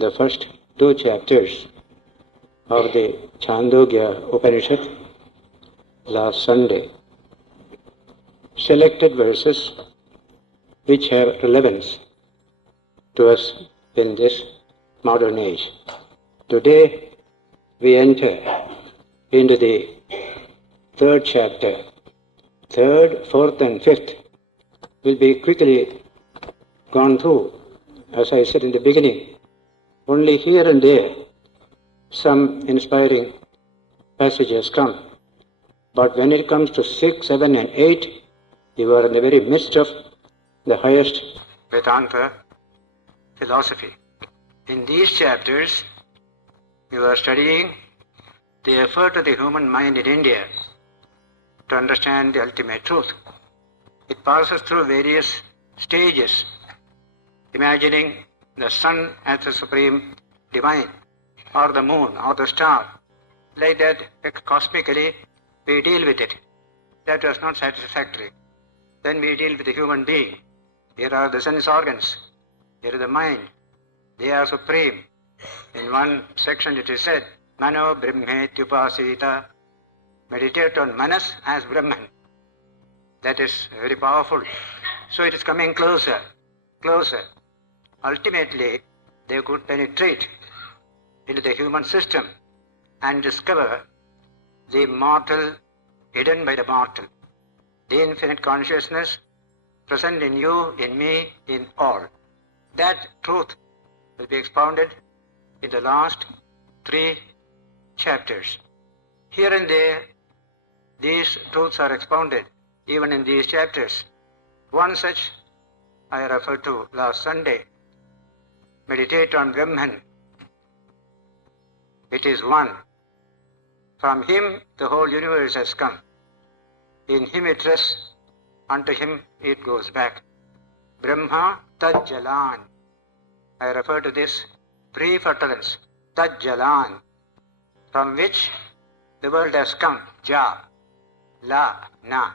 the first two chapters of the Chandogya Upanishad last Sunday. Selected verses which have relevance to us in this modern age. Today we enter into the third chapter. Third, fourth and fifth will be quickly gone through. As I said in the beginning, only here and there some inspiring passages come. But when it comes to 6, 7 and 8, you are in the very midst of the highest Vedanta philosophy. In these chapters, you are studying the effort of the human mind in India to understand the ultimate truth. It passes through various stages, imagining the sun as the supreme divine, or the moon, or the star. Like that, cosmically, we deal with it. That was not satisfactory. Then we deal with the human being. Here are the sense organs. Here is the mind. They are supreme. In one section it is said, Mano Brahmetyupasita. Meditate on Manas as Brahman. That is very powerful. So it is coming closer, closer. Ultimately, they could penetrate into the human system and discover the mortal hidden by the mortal, the infinite consciousness present in you, in me, in all. That truth will be expounded in the last 3 chapters. Here and there, these truths are expounded even in these chapters. One such I referred to last Sunday. Meditate on Brahman. It is one. From him the whole universe has come. In him it rests, unto him it goes back. Brahma Tad Jalan. I refer to this brief utterance, Tad Jalan, from which the world has come. Ja, La, Na,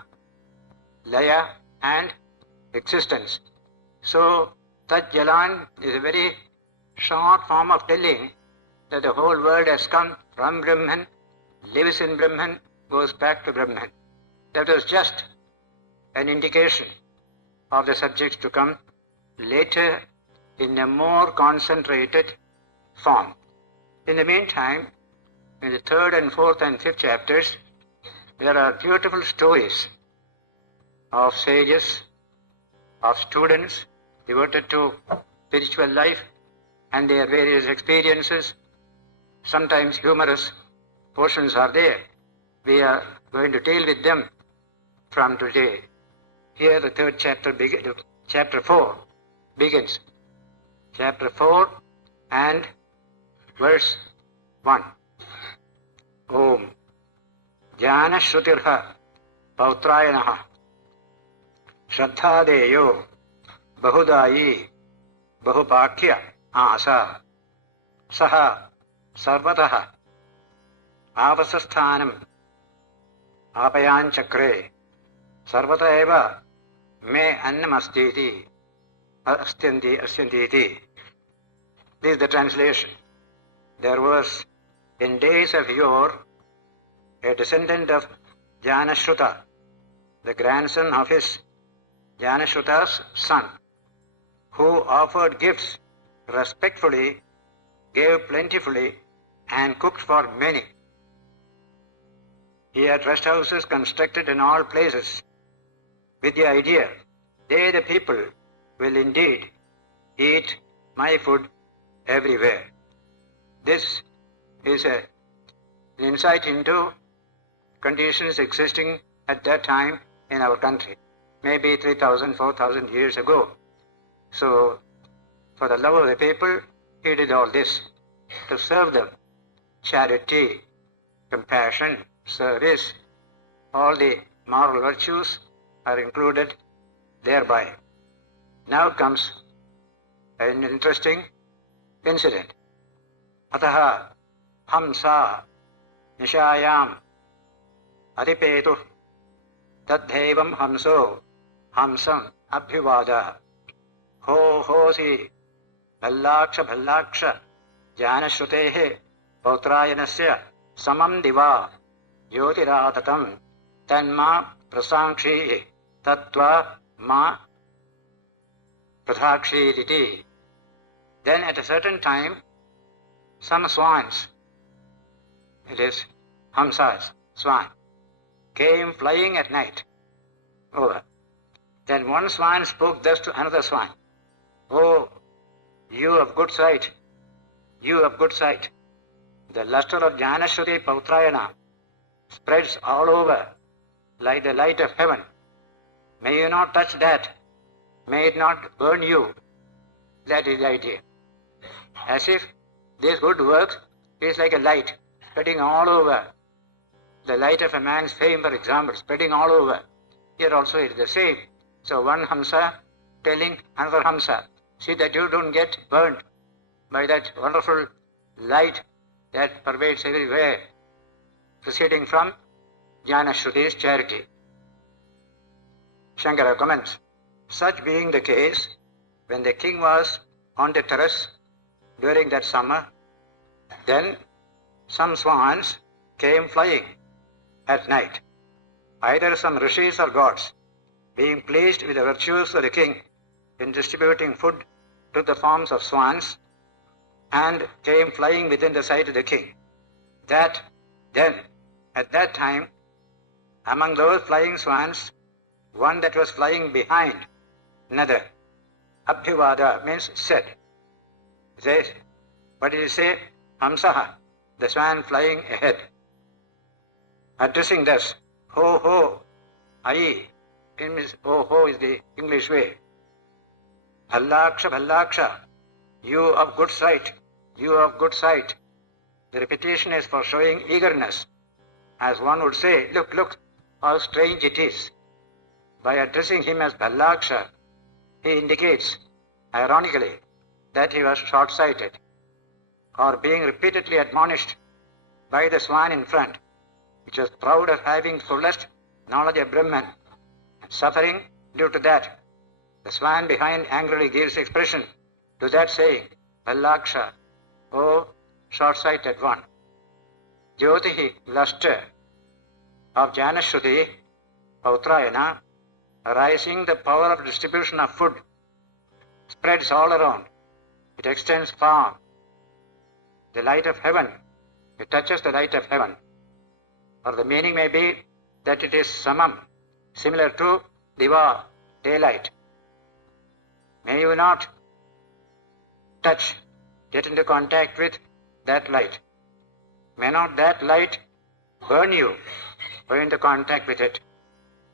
Laya and existence. So Tad Jalan is a very short form of telling that the whole world has come from Brahman, lives in Brahman, goes back to Brahman. That was just an indication of the subjects to come later in a more concentrated form. In the meantime, in the third and fourth and fifth chapters, there are beautiful stories of sages, of students devoted to spiritual life and their various experiences. Sometimes humorous portions are there. We are going to deal with them from today. Here the third chapter, chapter 4 begins. Chapter 4 and verse 1. Om Jnana Shrutirha Pautrayanaha Shraddhadeyo Bahudayi Bahupakya Asa Saha Sarvataha Avasasthanam Apayanchakre Sarvata eva me annamastiti astyantiti. This is the translation. There was in days of yore a descendant of Janashruta, the grandson of his Janashruta's son, who offered gifts respectfully, gave plentifully, and cooked for many. He had rest houses constructed in all places with the idea, they the people will indeed eat my food everywhere. This is an insight into conditions existing at that time in our country, maybe 3,000, 4,000 years ago. So, for the love of the people, he did all this to serve them. Charity, compassion, service, all the moral virtues are included thereby. Now comes an interesting incident. Ataha hamsa nishayam adipetu tadhevam hamso hamsam abhivada ho hosi bhallaksha Janashrutehe Pautrayanasya Samam Diva Yotiratatam Tanma Prasankshi Tattva Ma Prathakshiriti. Then at a certain time, some swans, it is Hamsas, swan, came flying at night over. Then one swan spoke thus to another swan, "Oh, you of good sight, you of good sight, the luster of Janashruti Pautrayana spreads all over like the light of heaven. May you not touch that, may it not burn you." That is the idea. As if this good work is like a light spreading all over. The light of a man's fame, for example, spreading all over. Here also it is the same. So one Hamsa telling another Hamsa, see that you don't get burnt by that wonderful light that pervades everywhere, proceeding from Jnana-Shruti's charity. Shankara comments, such being the case, when the king was on the terrace during that summer, then some swans came flying at night. Either some rishis or gods, being pleased with the virtues of the king in distributing food to the forms of swans, and came flying within the sight of the king. That then, at that time, among those flying swans, one that was flying behind another, Abhivada means said. Says, what did he say? Hamsaha, the swan flying ahead, addressing thus, ho ho, ai, it means ho ho is the English way. Bhallaksha, bhallaksha, you of good sight, you of good sight. The repetition is for showing eagerness, as one would say, look, look, how strange it is. By addressing him as Bhallaksha, he indicates, ironically, that he was short-sighted, or being repeatedly admonished by the swan in front, which was proud of having fullest knowledge of Brahman, and suffering due to that. The swan behind angrily gives expression to that saying, Bhallaksha, O short-sighted one. Jyotihi, luster of Janashruti, Pautrayana, arising the power of distribution of food, spreads all around. It extends far. The light of heaven, it touches the light of heaven. Or the meaning may be that it is samam, similar to diva, daylight. May you not touch, get into contact with that light. May not that light burn you or into contact with it.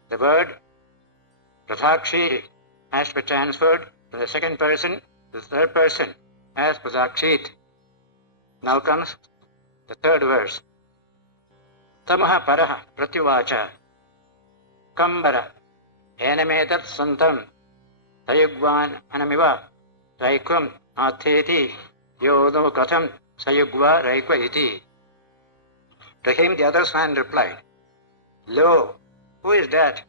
The word Prathakshi has to be transferred from the second person to the third person as Prathakshit. Now comes the third verse. Tamaha paraha pratyuvacha kambara enametat santam sayugvan anamiva raikvam atheti yodo katham sayugva raikva iti. To him the other swan replied, Lo, who is that?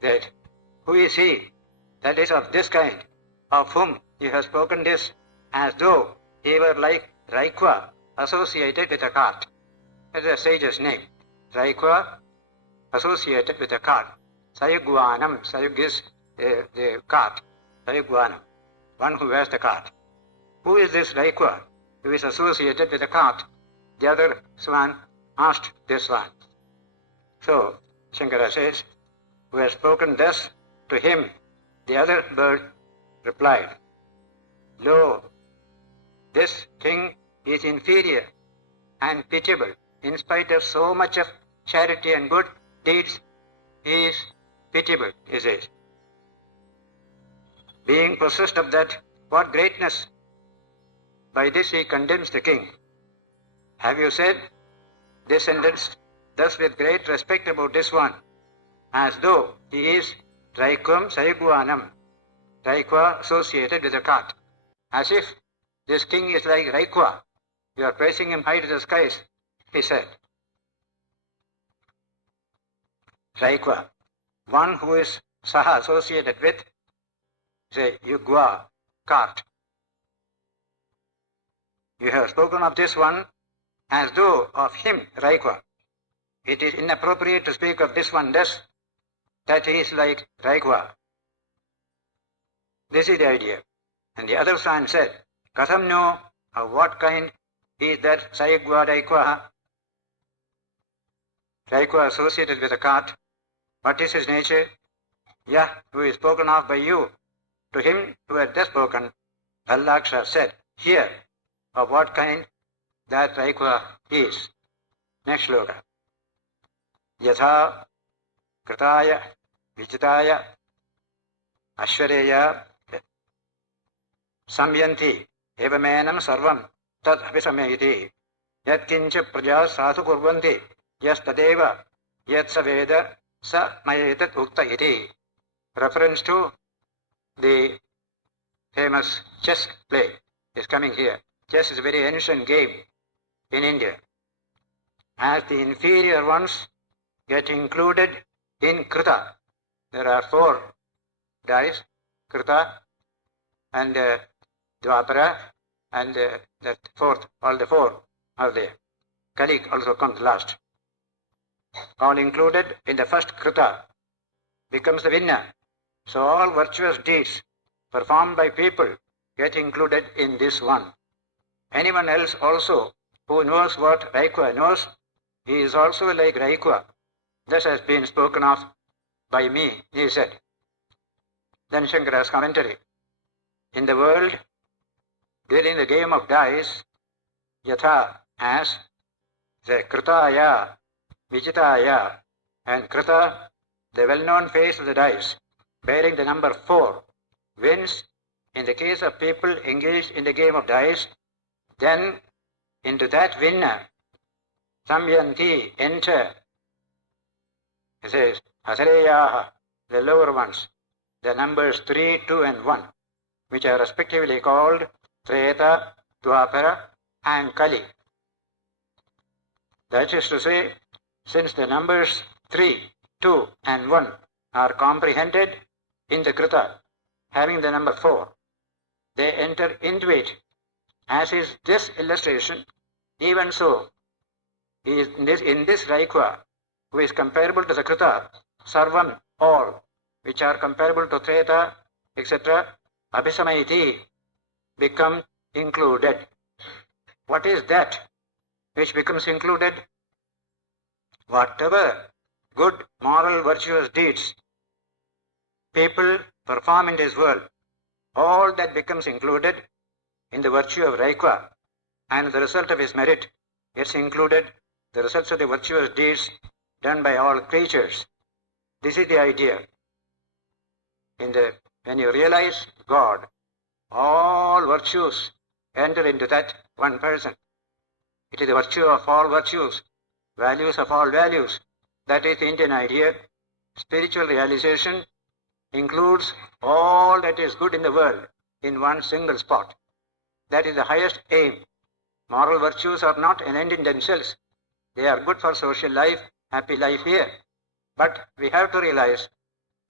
That, who is he that is of this kind, of whom you have spoken this, as though he were like Raikva, associated with a cart. That is a sage's name. Raikva, associated with a cart. Sayugvanam, Sayug is the cart. Sayugvanam, one who wears the cart. Who is this Raikva who is associated with a cart? The other swan asked this one. So, Shankara says, who has spoken thus to him, the other bird replied, Lo, this king is inferior and pitiable. In spite of so much of charity and good deeds, he is pitiable, he says. Being possessed of that, what greatness! By this he condemns the king. Have you said this sentence thus with great respect about this one, as though he is Raikvam Sayugvanam, Raikva associated with a cart, as if this king is like Raikva, you are praising him high to the skies, he said. Raikva, one who is Saha associated with, say, Yugva, cart. You have spoken of this one as though of him, Raikwa. It is inappropriate to speak of this one thus, that he is like Raikwa. This is the idea. And the other son said, Katham no, of what kind is that Saigwa Raikwa? Raikwa associated with a cart. What is his nature? Yah, who is spoken of by you. To him who had thus spoken, Allaksha said, here, of what kind that Raikwa is. Next shloka. Yatha Kritaya Vijitaya Ashwareya Samyanti Evamenam Sarvam Tad Abhisamayiti Yat Kincha Praja Sadhu Kurvanti Yas Tadeva Yat Saveda Sa Mayetat Ukta Iti. Reference to the famous chess play is coming here. Chess is a very ancient game in India. As the inferior ones get included in Krita, there are 4 dice, Krita and Dwapara and the 4th, all the 4 are there. Kali also comes last. All included in the first Krita becomes the winner. So all virtuous deeds performed by people get included in this one. Anyone else also who knows what Raikwa knows, he is also like Raikwa. This has been spoken of by me, he said. Then Shankara's commentary. In the world, during the game of dice, Yatha as the Kritaya, Vijitaya, and Krita, the well-known face of the dice, bearing the number 4, wins in the case of people engaged in the game of dice. Then into that winner, Samyanti, enter, it says, Asareyaha, the lower ones, the numbers 3, 2 and 1, which are respectively called Treta, Dwapara and Kali. That is to say, since the numbers 3, 2 and 1 are comprehended in the Krita, having the number 4, they enter into it. As is this illustration, even so, is in this Raikwa, who is comparable to the Krita, Sarvam, all, which are comparable to Treta, etc., Abhisamayiti, become included. What is that which becomes included? Whatever good, moral, virtuous deeds people perform in this world, all that becomes included in the virtue of Raikwa, and the result of his merit gets included the results of the virtuous deeds done by all creatures. This is the idea. When you realize God, all virtues enter into that one person. It is the virtue of all virtues, values of all values. That is the Indian idea. Spiritual realization includes all that is good in the world in one single spot. That is the highest aim. Moral virtues are not an end in themselves. They are good for social life, happy life here. But we have to realize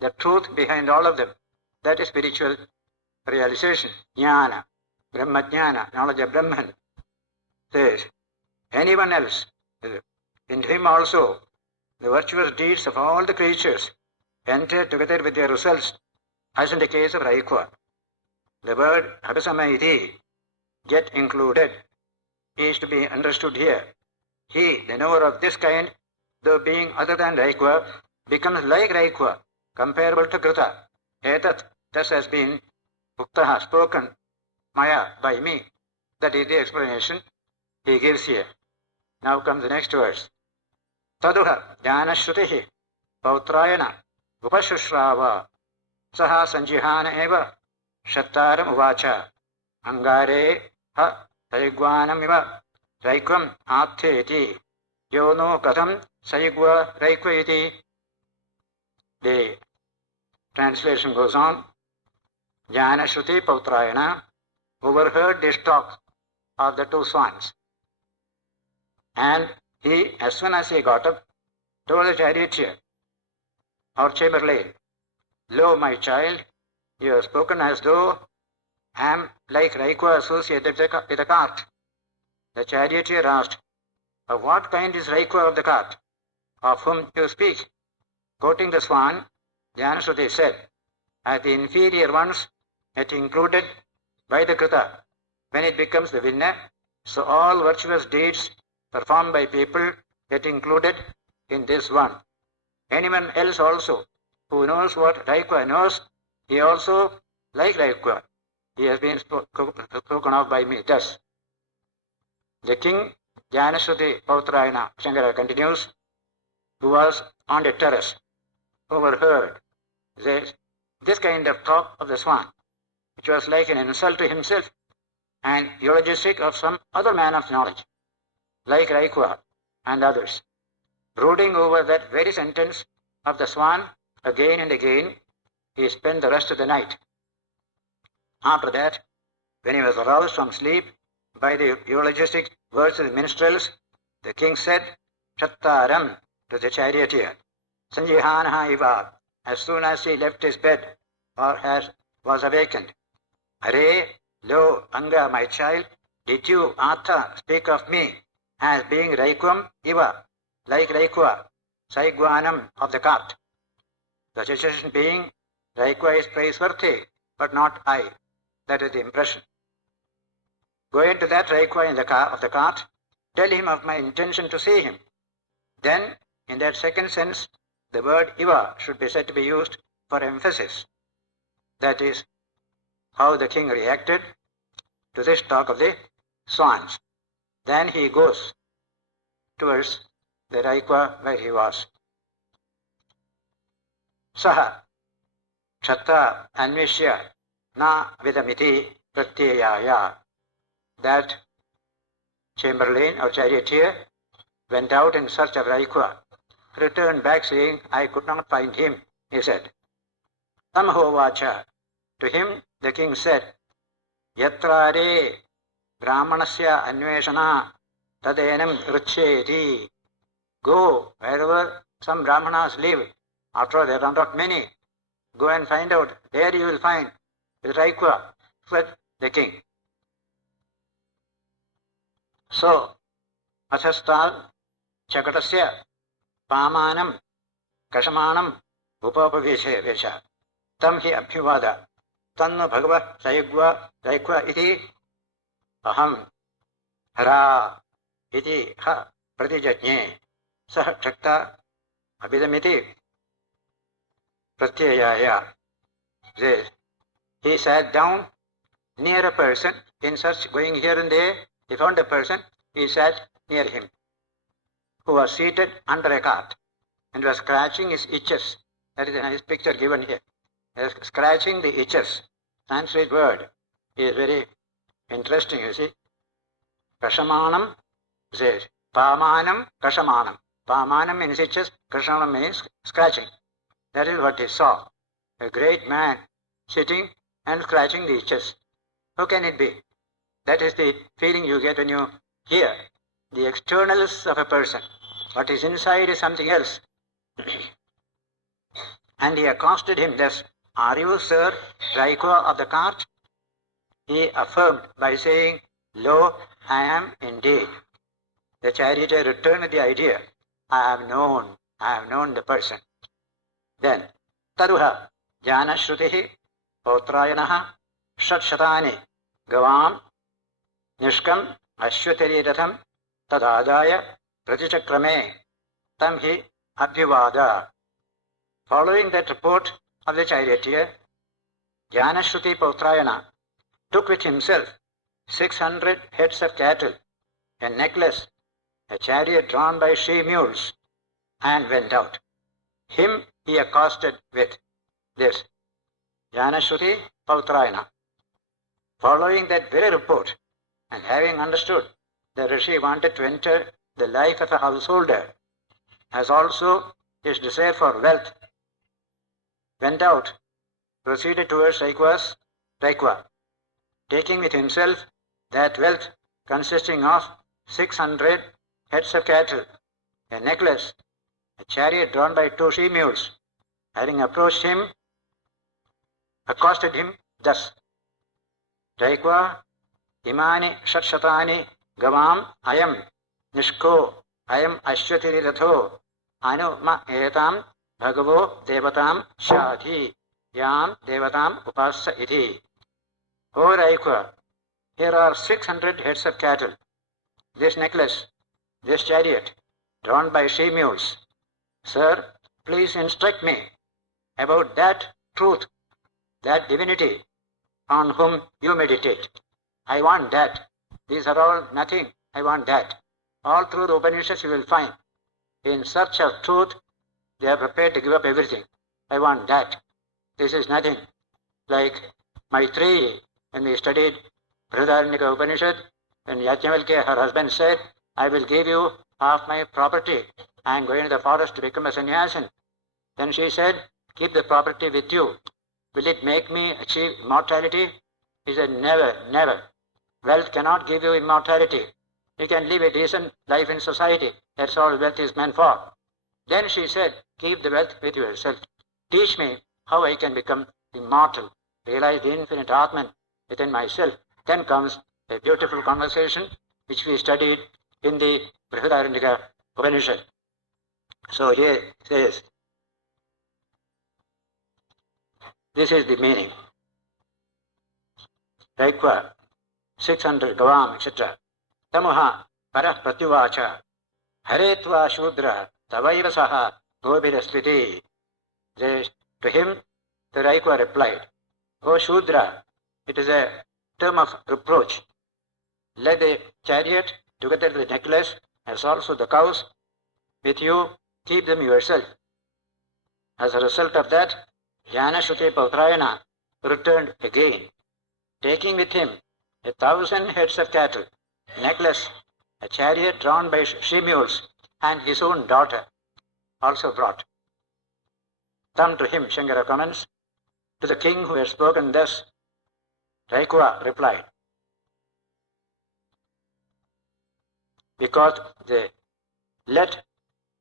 the truth behind all of them. That is spiritual realization. Jnana, Brahma Jnana, knowledge of Brahman. Says, anyone else, in him also, the virtuous deeds of all the creatures enter together with their results, as in the case of Raikwa. The word Abhisamayiti, get included, is to be understood here. He, the knower of this kind, though being other than Raikwa, becomes like Raikwa, comparable to Krita. Etat, thus has been Uktaha, spoken, Maya, by me. That is the explanation he gives here. Now comes the next verse. Taduha jnanashrutihi pautrayana upashushrava saha sanjihana eva shattaram uvacha angare ha saigwanam iva raikvam atheti yono katham saigva raikvayiti. The translation goes on. Jnanashruti pautrayana overheard this talk of the 2 swans. And he, as soon as he got up, told the charioteer or chamberlain, Lo, my child, you have spoken as though I am like Raikwa associated with a cart. The charioteer asked, "Of what kind is Raikwa of the cart, of whom you speak?" Quoting the swan, Jnanasuti said, "As the inferior ones get included by the Krita when it becomes the winner, so all virtuous deeds performed by people get included in this one. Anyone else also who knows what Raikwa knows, he also, like Raikwa, he has been spoken of by me thus." The king, Jnanasuti Pautrayana, Shankara continues, who was on the terrace, overheard this kind of talk of the swan, which was like an insult to himself and eulogistic of some other man of knowledge, like Raikwa and others. Brooding over that very sentence of the swan again and again, he spent the rest of the night. After that, when he was aroused from sleep by the eulogistic words of the minstrels, the king said, "Chattaram," to the charioteer, "Sanjihanaha iva," as soon as he left his bed or was awakened. "Hare, lo, Anga, my child, did you, Atha, speak of me as being Raikwam iva, like Raikwa, Saigwanam of the cart?" The suggestion being, Raikwa is praiseworthy, but not I. That is the impression. Go into that Raikwa of the cart, tell him of my intention to see him. Then, in that second sense, the word iva should be said to be used for emphasis. That is how the king reacted to this talk of the swans. Then he goes towards the Raikwa where he was. Saha Chatta Anvishya Na Vidamiti Pratyayaya. That chamberlain or charioteer went out in search of Raikwa, returned back saying, "I could not find him," he said. Tamhovacha. To him the king said, "Yatrare Brahmanasya Anveshana Tadenam Rucheti." Go wherever some Brahmanas live. After all, there are not many. Go and find out. There you will find the Raikwa, said the king. So, Asastal Chakatasya Pamanam Kashamanam Upapaveshe Vesha Tam hi Abhivada Tanna Bhagava Raikwa iti Aham Hara iti ha Pratijajne Sah Chakta Abhidamiti Pratyayaya. He sat down near a person in search, going here and there. He found a person, he sat near him, who was seated under a cart and was scratching his itches. That is a nice picture given here. He was scratching the itches. Sanskrit word is very interesting, you see. Kashamanam says, Pamanam Kashamanam. Pamanam means itches, Kashamanam means scratching. That is what he saw. A great man sitting and scratching the itches. How can it be? That is the feeling you get when you hear the externals of a person. What is inside is something else. And he accosted him thus, "Are you, sir, Raikwa of the cart?" He affirmed by saying, "Lo, I am indeed." The charioteer returned the idea, I have known the person. Then, Taruha, Jnanashrutihi, Pautrayanaha, Shatshatani, Gavam, Nishkam, Ashwatari Tadadaya, Pratichakrame, Tamhi, Abhivada. Following that report of the charioteer, Jnanashruti Pautrayana took with himself 600 heads of cattle, a necklace, a chariot drawn by she-mules, and went out. Him he accosted with this, Jnanashruti Pautrayana. Following that very report, and having understood that Rishi wanted to enter the life of a householder, as also his desire for wealth, went out, proceeded towards Raikwa, taking with himself that wealth consisting of 600 heads of cattle, a necklace, a chariot drawn by 2 she-mules. Having approached him, accosted him thus, Raikwa, Imani Shatshatani gavam ayam nishko ayam ashwatiri ratho anu ma etam bhagavo devatam shadhi yam devatam upasya iti. O Raikwa, here are 600 heads of cattle, this necklace, this chariot, drawn by she-mules. Sir, please instruct me about that truth, that divinity on whom you meditate. I want that. These are all nothing. I want that. All through the Upanishads you will find, in search of truth, they are prepared to give up everything. I want that. This is nothing. Like Maitreyi, when we studied Brihadaranyaka Upanishad, when Yajnavalkya, her husband, said, I will give you half my property. I am going to the forest to become a sannyasin. Then she said, keep the property with you. Will it make me achieve immortality? He said, never, never. Wealth cannot give you immortality. You can live a decent life in society. That's all wealth is meant for. Then she said, keep the wealth with yourself. Teach me how I can become immortal, realize the infinite Atman within myself. Then comes a beautiful conversation which we studied in the Brihadaranyaka Upanishad. So here it says, this is the meaning. Raikva, 600 gavam, etc. Tamuha parah pratyuvacha haretva shudra tavaiva saha gobirastviti. To him, the Raikva replied, O Shudra, it is a term of reproach. Let the chariot, together with the necklace, as also the cows, with you, keep them yourself. As a result of that, Jnana Shruti Pautrayana returned again, taking with him 1,000 heads of cattle, necklace, a chariot drawn by she-mules, and his own daughter also brought. Come to him, Shankara comments, to the king who had spoken thus, Raikva replied, because they let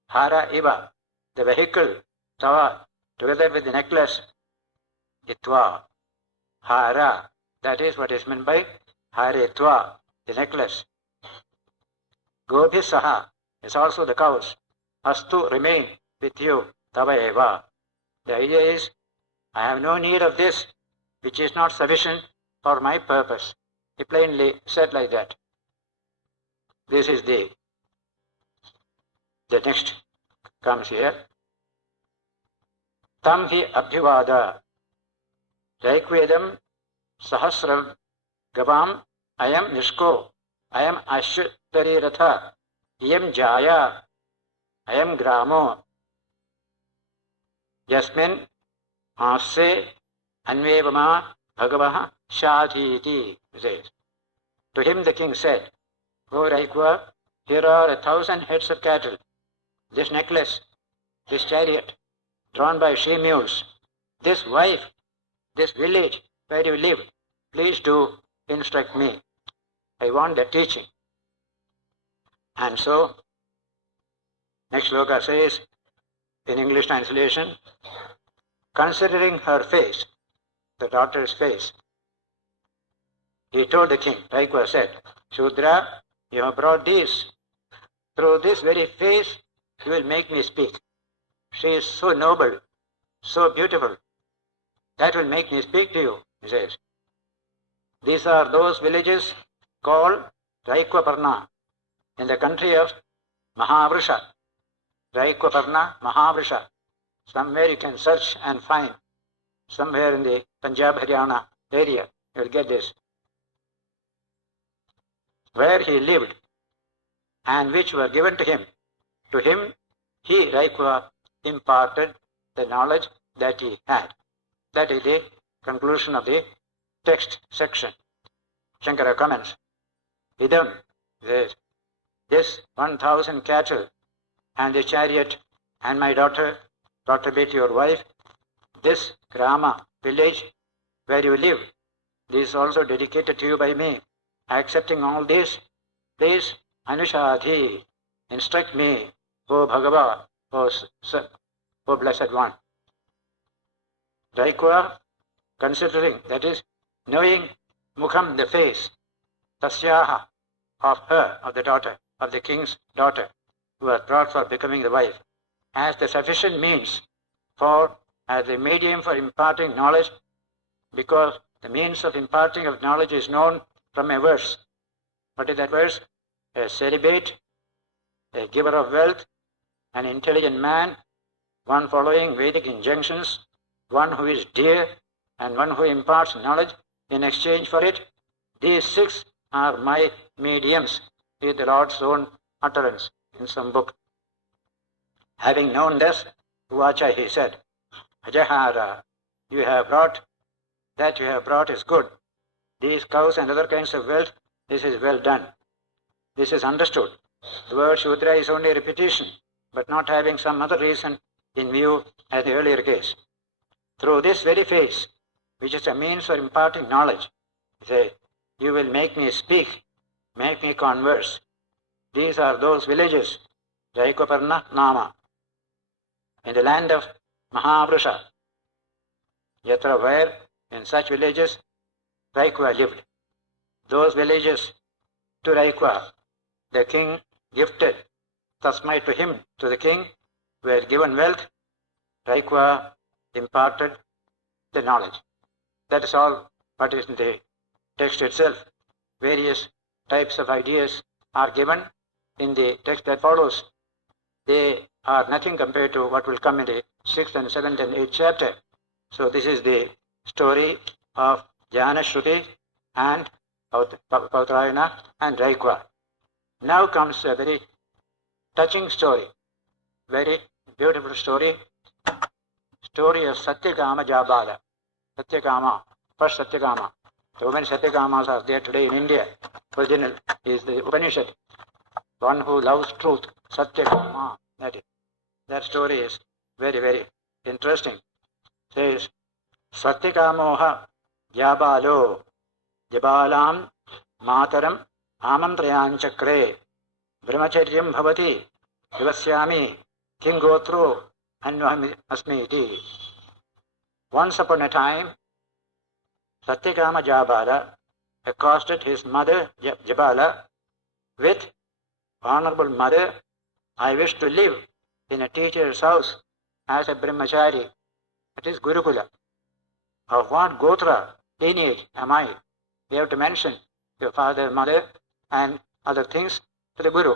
Hara Iva, the vehicle, Tava, together with the necklace, Itva, Hara, that is what is meant by Haretva, the necklace. Gobhisaha is also the cows, Astu remain with you, Tava Eva. The idea is, I have no need of this, which is not sufficient for my purpose. He plainly said like that. This is the next comes here. Tam hi abhivada Raikvedam sahasram gavam ayam nishko ayam ashutari ratha iyam jaya ayam gramo Yasmin Ase Anvevama Bhagavaha Shadhiti. To him the king said, O Raikva, here are 1,000 heads of cattle, this necklace, this chariot, drawn by she-mules, this wife, this village where you live. Please do instruct me. I want the teaching. And so, next sloka says, in English translation, considering her face, the daughter's face, he told the king, Raikva said, Shudra, you have brought this. Through this very face, you will make me speak. She is so noble, so beautiful. That will make me speak to you, he says. These are those villages called Raikvaparna in the country of Mahavrusha. Raikvaparna, Mahavrusha. Somewhere you can search and find. Somewhere in the Punjab, Haryana area, you will get this. Where he lived and which were given to him. To him, he, Raikva, imparted the knowledge that he had. That is the conclusion of the text section. Shankara comments, Idam, this 1,000 cattle and the chariot and my daughter, brought to be your wife, this grama, village where you live, this is also dedicated to you by me. Accepting all this, please, Anushadhi, instruct me, O Bhagava, O Blessed One. Raikva, considering, that is, knowing Mukham, the face, Tasyaha, of her, of the daughter, of the king's daughter, who was brought for becoming the wife, as the sufficient means for, as the medium for imparting knowledge, because the means of imparting of knowledge is known from a verse. What is that verse? A celibate, a giver of wealth, an intelligent man, one following Vedic injunctions, one who is dear, and one who imparts knowledge in exchange for it. These 6 are my mediums, is the Lord's own utterance in some book. Having known this, Uvacha, he said, Ajahara, you have brought, that you have brought is good. These cows and other kinds of wealth, this is well done. This is understood. The word Shudra is only a repetition, but not having some other reason in view as the earlier case. Through this very phase, which is a means for imparting knowledge, he said, you will make me speak, make me converse. These are those villages, Raikoparna Nama, in the land of Mahavrusha, Yatra, where in such villages Raikva lived. Those villages to Raikva, the king gifted, Tasmai to him, to the king, were given wealth. Raikva imparted the knowledge. That is all what is in the text itself. Various types of ideas are given in the text that follows. They are nothing compared to what will come in the 6th and 7th and 8th chapter. So this is the story of Jnana Shruti and Pautrayana and Raikva. Now comes a very touching story, very beautiful story of Satyakama Jabala. Satyakama, first Satyakama. So many Satyakamas are there today in India. Original is the Upanishad, one who loves truth, Satyakama. That story is very, very interesting. It says, Satyakamoha Jabalo Jabalam Mataram Amantrayan Chakre Brahmacharyam Bhavati Vivasyami Kim Gotro Anvaham Asmiti. Once upon a time, Satyakama Jabala accosted his mother Jabala with, Honorable Mother, I wish to live in a teacher's house as a brahmachari, that is Gurukula. Of what Gotra, lineage am I? We have to mention your father, mother, and other things to the Guru.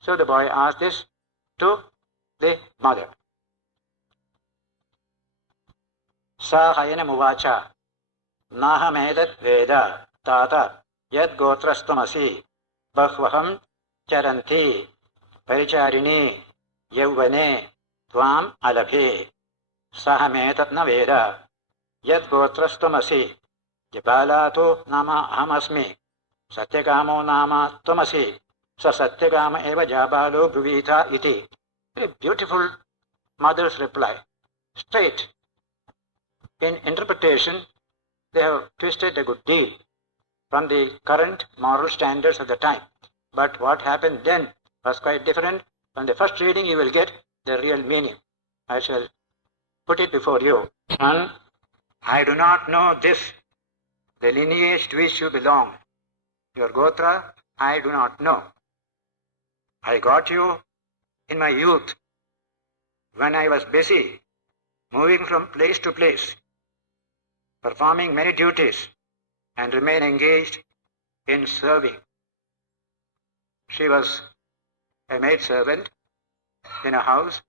So the boy asked this to the mother. Sa hayana muvacha nahamedat veda tata yad gotrastamasi bahvaham charanti paricharini yauvane tvam alabhe sahametat na veda yad gotrastamasi jabalato nama ahamasmi satyakamo nama tamasi sa satyakama eva jabalo bruvita iti. A beautiful mother's reply, straight. In interpretation, they have twisted a good deal from the current moral standards of the time. But what happened then was quite different. From the first reading you will get the real meaning. I shall put it before you. Son, I do not know this, the lineage to which you belong. Your Gotra, I do not know. I got you in my youth, when I was busy, moving from place to place, performing many duties, and remain engaged in serving. She was a maidservant in a house,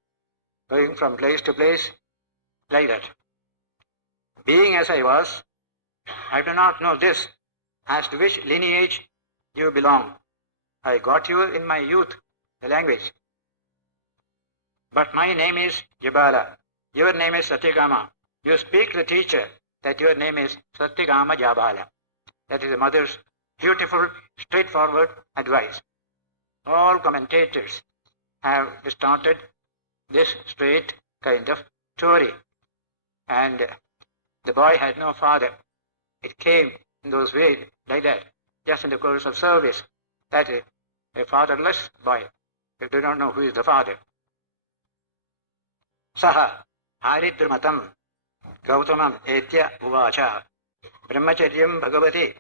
going from place to place, like that. Being as I was, I do not know this, as to which lineage you belong. I got you in my youth, the language. But my name is Jabala. Your name is Satyakama. You speak to the teacher that your name is Satyakama Jabala. That is the mother's beautiful, straightforward advice. All commentators have started this straight kind of story. And the boy had no father. It came in those ways, like that, just in the course of service. That is a fatherless boy. You do not know who is the father. Saha haridrumatam gautamam etya uvacha brahmacharyam bhagavati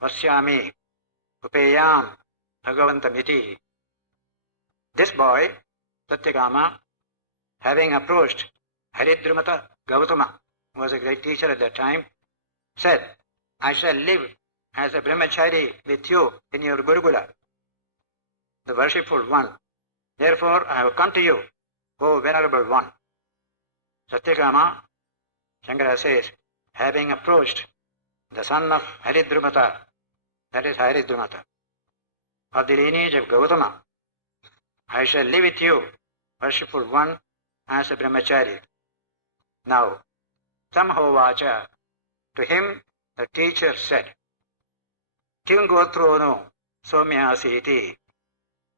vasyami upeyam Bhagavantamiti. This boy, Satyakama, having approached Haridrumata Gautama, who was a great teacher at that time, said, I shall live as a brahmachari with you in your Gurukula, the worshipful one. Therefore, I have come to you, O venerable one. Satyakama, Shankara says, having approached the son of Haridrumata, that is Haridrumata, of the lineage of Gautama, I shall live with you, worshipful one, as a brahmachari. Now, Tamhovacha, to him the teacher said, Kim Gotro no Somyasiti.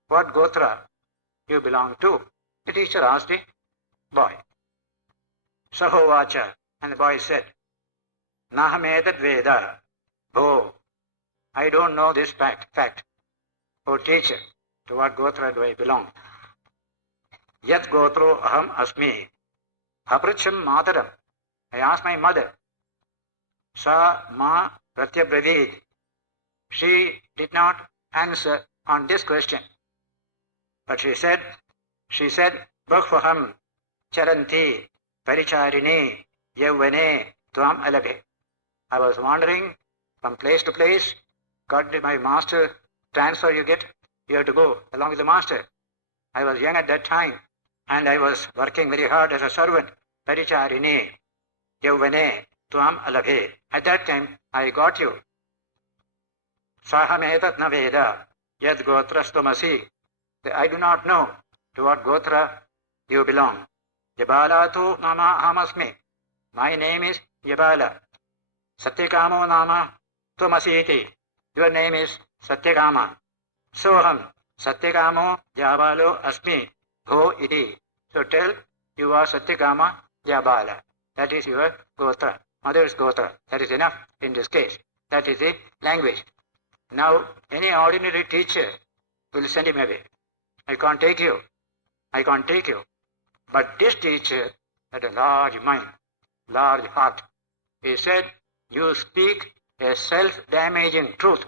What Gotra you belong to? The teacher asked the boy. Sahovacha, and the boy said, Nahametat Veda. Oh, I don't know this fact. O teacher, to what Gotra do I belong? Yat Gotro Aham Asmi. Apracham Mataram. I asked my mother. Sa Ma Pratyabravit. She did not answer on this question. But she said, Bhakvaham Charanti Paricharini Yavane Tvam Alabhe. I was wandering from place to place. God did my master transfer you get. You have to go along with the master. I was young at that time and I was working very hard as a servant. Paricharini Yavane Tvam Alabhe. At that time I got you. Sahametat Naveda Yad Gotrastomasi. I do not know to what Gotra you belong. Yabala tu Nama Hamasmi. My name is Yabala. Satyakamo Nama Tumasiti. Your name is Satyakama. Soham Satyakamo Jabalo Asmi. Go iti. So tell you are Satyakama Jabala. That is your Gotra. Mother's Gotra. That is enough in this case. That is the language. Now, any ordinary teacher will send him away. I can't take you. But this teacher had a large mind, large heart. He said, you speak a self-damaging truth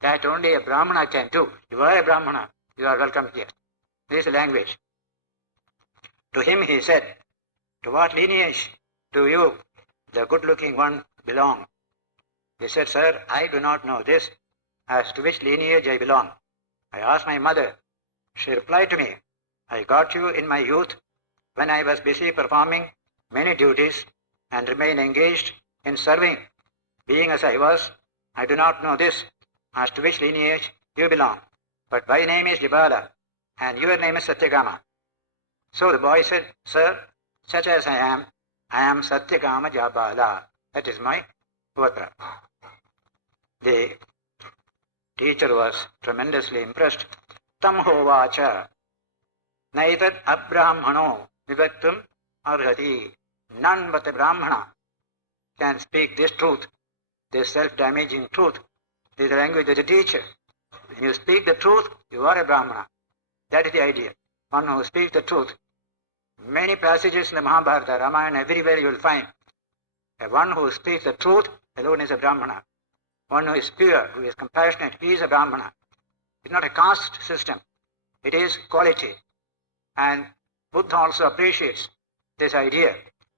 that only a Brahmana can do. You are a Brahmana. You are welcome here. This is the language. To him he said, to what lineage do you, the good-looking one, belong? He said, sir, I do not know this, as to which lineage I belong. I asked my mother. She replied to me, I got you in my youth when I was busy performing many duties and remained engaged in serving. Being as I was, I do not know this, as to which lineage you belong. But my name is Jabala and your name is Satyakama. So the boy said, sir, such as I am Satyakama Jabala. That is my Gotra. The teacher was tremendously impressed. Tamhovacha Naitat Abrahmano Vivaktum Arhati. None but a Brahmana can speak this truth, this self-damaging truth. This is the language of the teacher. When you speak the truth, you are a Brahmana. That is the idea. One who speaks the truth. Many passages in the Mahabharata, Ramayana, everywhere you will find. One who speaks the truth alone is a Brahmana. One who is pure, who is compassionate, he is a Brahmana. It's not a caste system. It is quality. And Buddha also appreciates this idea.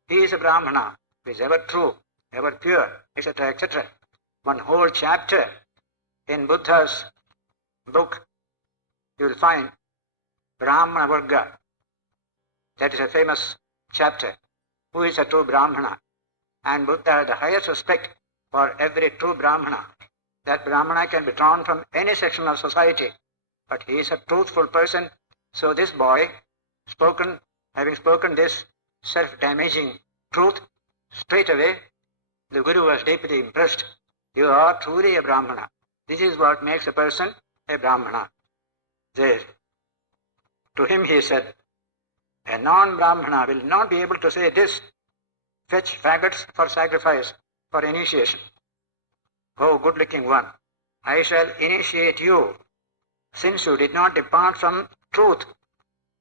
He is a Brahmana who is ever true, ever pure, etc., etc. One whole chapter in Buddha's book, you will find Brahmana Varga. That is a famous chapter. Who is a true Brahmana? And Buddha had the highest respect for every true Brahmana. That Brahmana can be drawn from any section of society, but he is a truthful person. So this boy, having spoken this self-damaging truth, straight away the Guru was deeply impressed. You are truly a Brahmana. This is what makes a person a Brahmana. There. To him he said, a non-Brahmana will not be able to say this, fetch faggots for sacrifice, for initiation. Oh, good-looking one, I shall initiate you, since you did not depart from truth.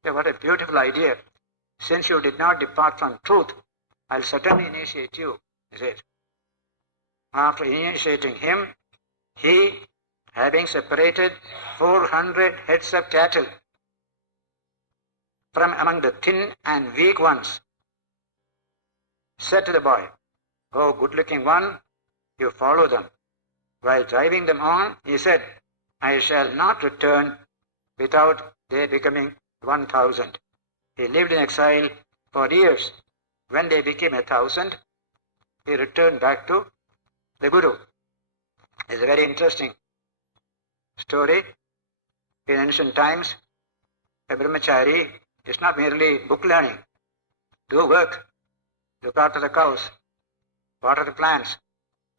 Yeah, what a beautiful idea. Since you did not depart from truth, I'll certainly initiate you, he said. After initiating him, he having separated 400 heads of cattle from among the thin and weak ones, said to the boy, "O good-looking one, you follow them." While driving them on, he said, "I shall not return without their becoming 1,000. He lived in exile for years. When they became 1,000, he returned back to the Guru. It's a very interesting story. In ancient times, a brahmachari is not merely book learning. Do work, look after the cows, water the plants.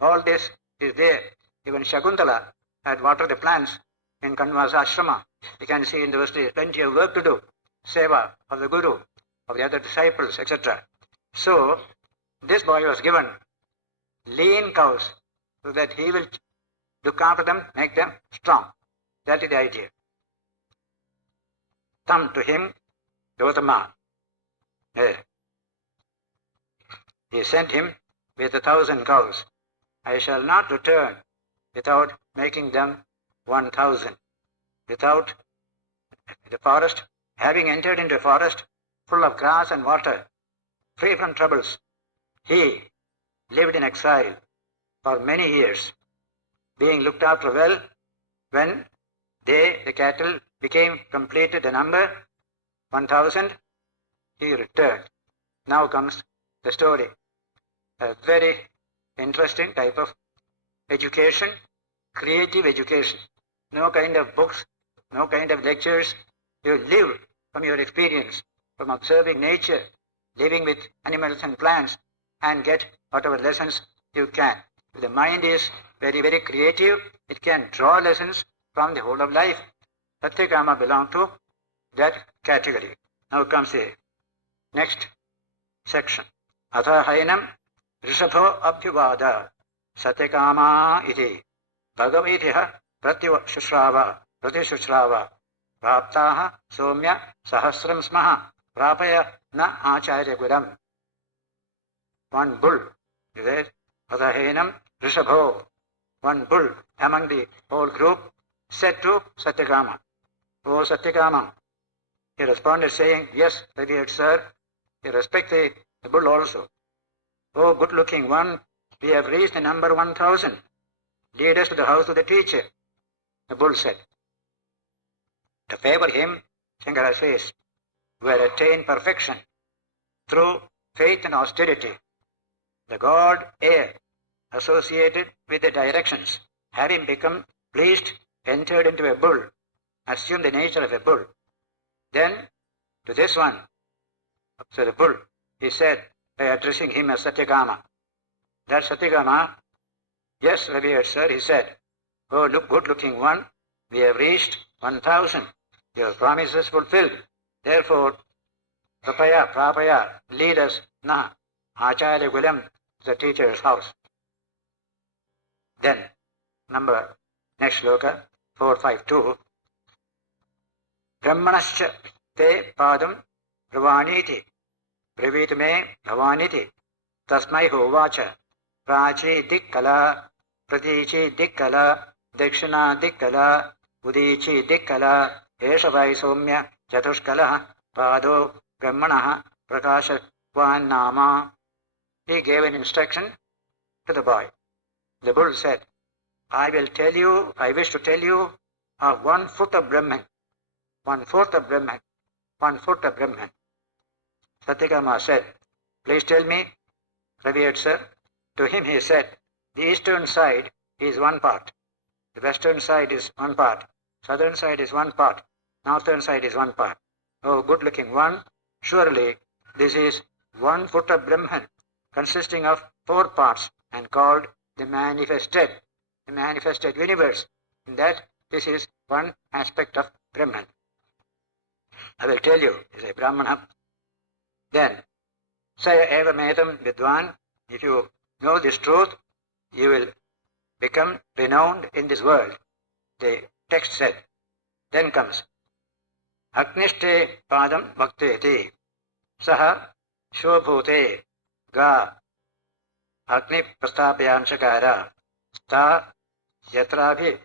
All this is there. Even Shakuntala had watered the plants in Kanvasa ashrama. You can see in those days plenty of work to do. Seva of the Guru, of the other disciples, etc. So, this boy was given lean cows so that he will look after them, make them strong. That is the idea. Come to him, Gautama. He sent him with 1,000 cows. I shall not return without making them 1,000. Without the forest, having entered into a forest full of grass and water, free from troubles, he lived in exile for many years, being looked after well. When the cattle, became completed the number, 1,000, he returned. Now comes the story. A very interesting type of education, creative education. No kind of books, no kind of lectures. You live from your experience, from observing nature, living with animals and plants, and get whatever lessons you can. If the mind is very, very creative, it can draw lessons from the whole of life. Satyakama belongs to that category. Now comes the next section. Atha hainam rishabho abhyuvada satyakama iti bhagavitiha pratishushraava praptaha somya sahasram smaha prapaya na acharya guram. One bull, is there? Atha hainam rishabho. One bull among the whole group said to Satyakama, "O Satyakama." He responded saying, "Yes, revered sir, I respect the bull also. O good-looking one, we have reached the number 1,000. Lead us to the house of the teacher." The bull said. To favor him, Shankara says, "We have attained perfection through faith and austerity. The god air, associated with the directions, having become pleased, entered into a bull, assumed the nature of a bull. Then to this one, so the bull, he said, by addressing him as Satyakama, that Satyakama, yes, revered sir, he said, "Oh, look, good-looking one, we have reached 1,000. Your promise is fulfilled. Therefore, prapaya, lead us, na, acharya gulam, the teacher's house." Then, next sloka, 452. Brahmanascha te padam pravaniti pravit me bhavaniti tasmai hovacha prachi dikkala pratichi dikkala dakshina dikkala udichi dikkala eshavai somya chatushkala pado brahmanaha prakashakvan nama. He gave an instruction to the boy. The bull said, I wish to tell you of 1 foot of Brahman, 1/4 of Brahman, 1/4 of Brahman. Satyakama said, "Please tell me, revered sir." To him he said, "The eastern side is 1 part, the western side is 1 part, southern side is 1 part, northern side is 1 part. Oh, good-looking one, surely this is 1 foot of Brahman, consisting of 4 parts, and called the manifested universe. In that, this is one aspect of Brahman. I will tell you, is a Brahmana. Then, Saya eva medam vidwan, if you know this truth, you will become renowned in this world. The text said. Then comes, Agnishte padam bhakteti, saha shobhute ga agni prasthapayanshakara sta yatrabhi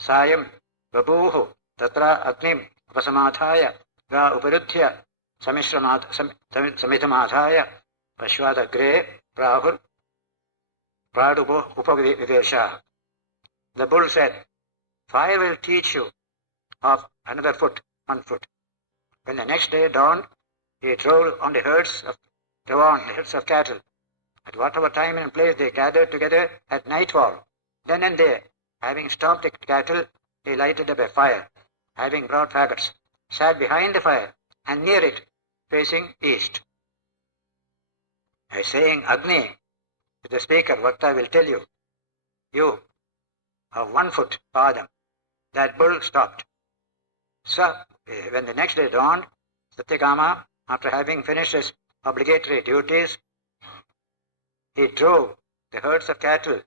Sayam babuhu tatra agnim upasamadhaya ga uparudhya samitamādhāya pashvādagre prāhur prādupo upavivesha. The bull said, fire will teach you of another foot, 1 foot. When the next day dawned, he drove on the herds of cattle. At whatever time and place they gathered together at nightfall. Then and there, having stopped the cattle, he lighted up a fire. Having brought faggots, sat behind the fire and near it, facing east. By saying Agni, the speaker, Vakta will tell you, you of 1 foot, Padam. That bull stopped. So, when the next day dawned, Satyakama, after having finished his obligatory duties, he drove the herds of cattle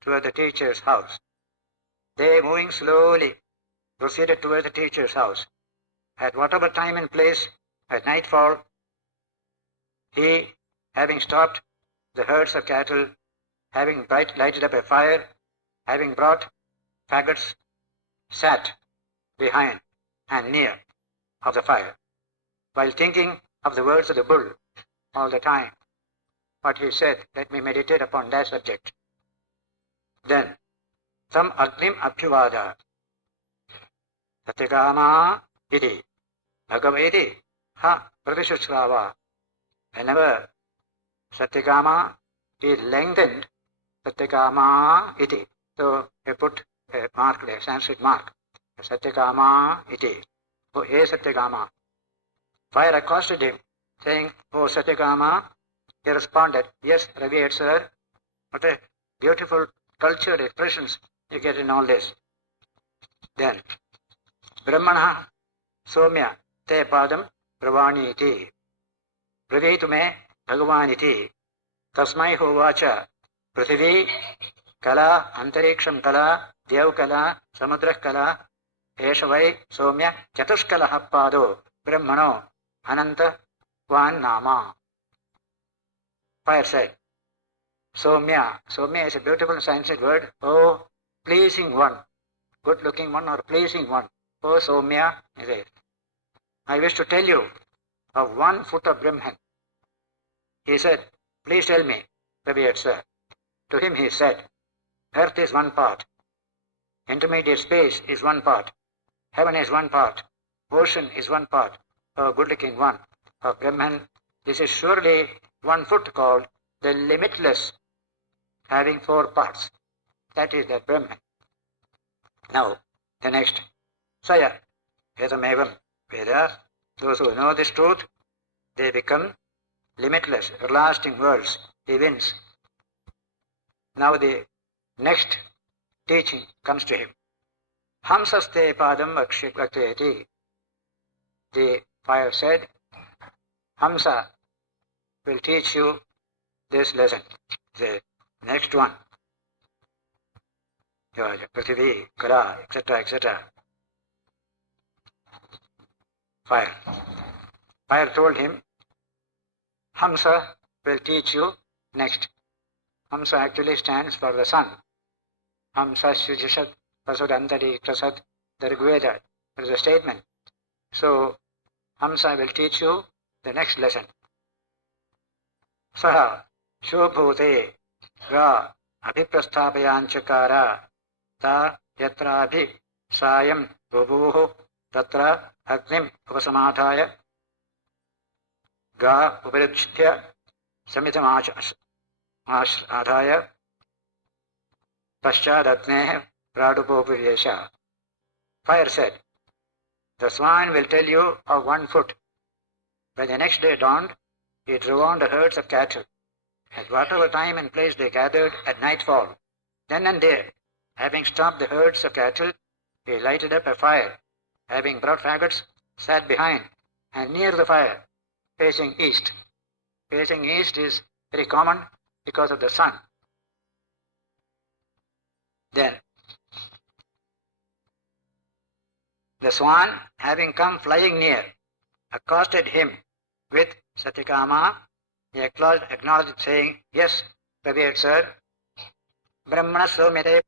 toward the teacher's house. They, moving slowly, proceeded toward the teacher's house. At whatever time and place, at nightfall, he, having stopped the herds of cattle, having lighted up a fire, having brought faggots, sat behind and near of the fire, while thinking of the words of the bull all the time. What he said, let me meditate upon that subject. Then, Tam Agnim Abhyuvada Satyakama iti Bhagaveti ha Pratishustrava. Whenever Satyakama is lengthened, Satyakama iti. So I put a mark there, Sanskrit mark. Satyakama iti. Oh, hey Satyakama. Fire accosted him, saying, oh Satyakama. He responded, yes, revered sir. What a beautiful cultured expressions you get in all this. Then, Brahmana Somya Te Padam Pravani iti. Pravetu me Bhagavan iti. Tasmai hovacha Prithivi Kala Antariksham Kala Dev Kala Samudra Kala Eshavai Somya Chatuskala Happado Brahmano Ananta Kwan Nama. Fire said, Somya. Somya is a beautiful Sanskrit word. Oh, pleasing one. Good looking one or pleasing one. Oh, Somya, he said. I wish to tell you of 1 foot of Brahman. He said, please tell me, revered sir. To him he said, earth is 1 part. Intermediate space is 1 part. Heaven is 1 part. Ocean is 1 part. Oh, good looking one of Brahman. This is surely 1 foot called the limitless, having 4 parts. That is that Brahman. Now, the next. Saya, Vedamevam, Vedas. Those who know this truth, they become limitless, everlasting worlds, events. Now the next teaching comes to him. Hamsaste padam akshikvateti. The fire said, Hamsa will teach you this lesson. The next one. Prithivi, Kala, etc., etc. Fire. Fire told him, Hamsa will teach you next. Hamsa actually stands for the sun. Hamsa Shujishat Pasudantari Prasad, the Rigveda. There is a statement. So, Hamsa will teach you the next lesson. Saha Shubhute Ra Abhiprasthapayanchakara Ta Yatrabhi Sayam Bubuhu Tatra Agnim Upasamadhaya Ga Uparidhya Samitam Adhaya Paschadagneha Pradupopuriyesha. Fire said, the swan will tell you of 1 foot. When the next day dawned, he drove on the herds of cattle. At whatever time and place they gathered at nightfall. Then and there, having stopped the herds of cattle, he lighted up a fire. Having brought faggots, sat behind and near the fire, facing east. Facing east is very common because of the sun. Then, the swan, having come flying near, accosted him with Satyakama. He acknowledged saying, yes, revered sir, Brahmana Somyate